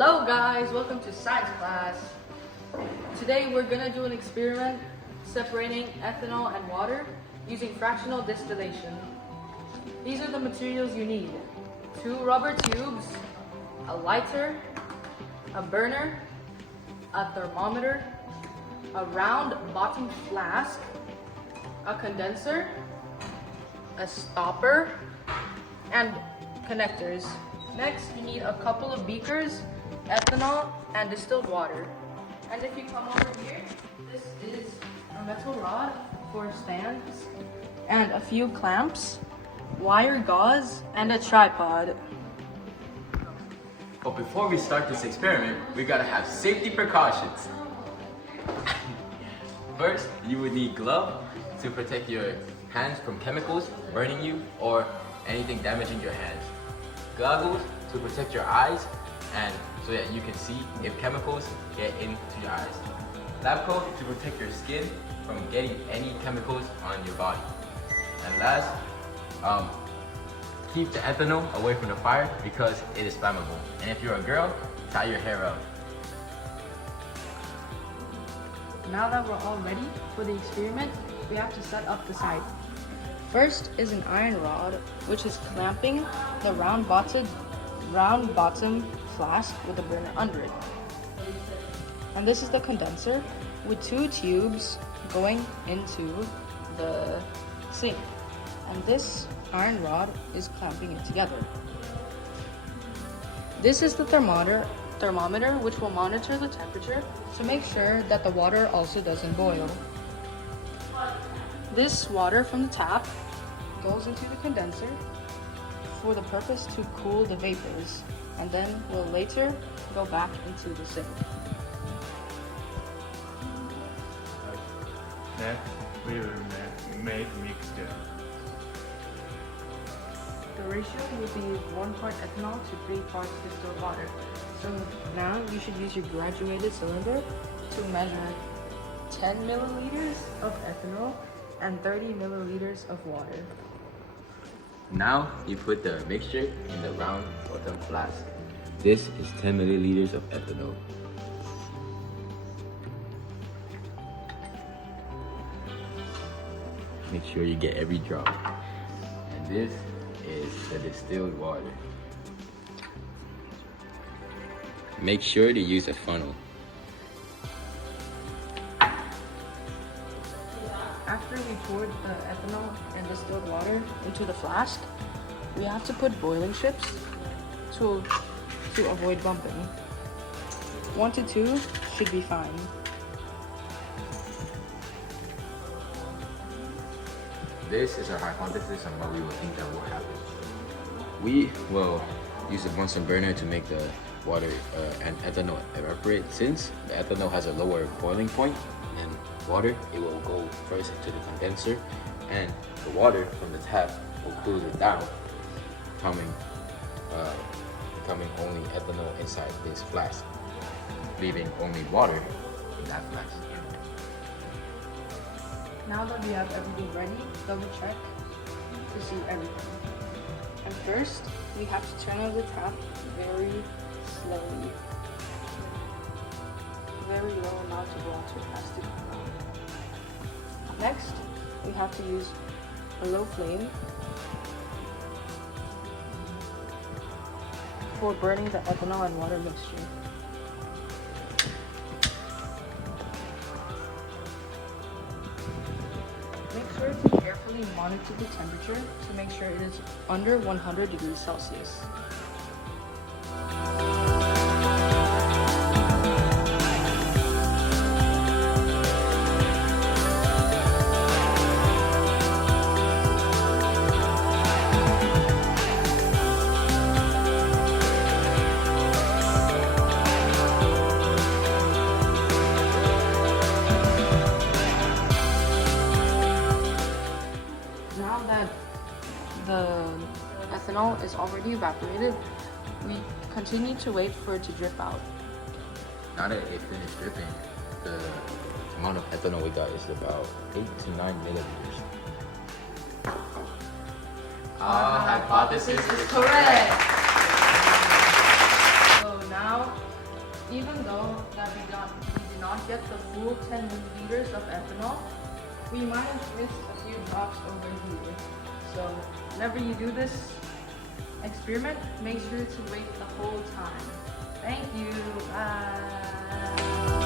Hello guys, welcome to science class. Today we're gonna do an experiment separating ethanol and water using fractional distillation. These are the materials you need: 2 rubber tubes, a lighter, a burner, a thermometer, a round bottom flask, a condenser, a stopper, and connectors. Next, you need a couple of beakers, ethanol, and distilled water. And if you come over here, this is a metal rod for stands, and a few clamps, wire gauze, and a tripod. But before we start this experiment, we gotta have safety precautions. First, you would need gloves to protect your hands from chemicals burning you or anything damaging your hands. Goggles to protect your eyes and so that you can see if chemicals get into your eyes. Lab coat to protect your skin from getting any chemicals on your body. And last, keep the ethanol away from the fire because it is flammable. And if you're a girl, tie your hair up. Now that we're all ready for the experiment, we have to set up the site. First is an iron rod, which is clamping the round bottom flask with a burner under it. And this is the condenser with 2 tubes going into the sink. And this iron rod is clamping it together. This is the thermometer which will monitor the temperature to make sure that the water also doesn't boil. This water from the tap goes into the condenser for the purpose to cool the vapors, and then will later go back into the sink. Next, we will make mixture. The ratio will be 1 part ethanol to 3 parts distilled water. So now you should use your graduated cylinder to measure 10 milliliters of ethanol and 30 milliliters of water. Now you put the mixture in the round bottom flask. This is 10 milliliters of ethanol. Make sure you get every drop. And this is the distilled water. Make sure to use a funnel. After we poured the ethanol and distilled water into the flask, we have to put boiling strips to avoid bumping. 1 to 2 should be fine. This is our hypothesis on what we would think that will happen. We will use a Bunsen burner to make the water and ethanol evaporate. Since the ethanol has a lower boiling point than water, it will go first into the condenser, and the water from the tap will cool it down, becoming only ethanol inside this flask, leaving only water in that flask. Now that we have everything ready, double check to see everything. And first, we have to turn on the tap very slowly. Very low amount of water has to come out. Next, we have to use a low flame for burning the ethanol and water mixture. Make sure to carefully monitor the temperature to make sure it is under 100 degrees Celsius. Now that the ethanol is already evaporated, we continue to wait for it to drip out. Now that it finished dripping, the amount of ethanol we got is about 8 to 9 milliliters. Our hypothesis is correct. So now full 10 milliliters of ethanol. We might have missed a few drops over here. So whenever you do this experiment, make sure to wait the whole time. Thank you. Bye.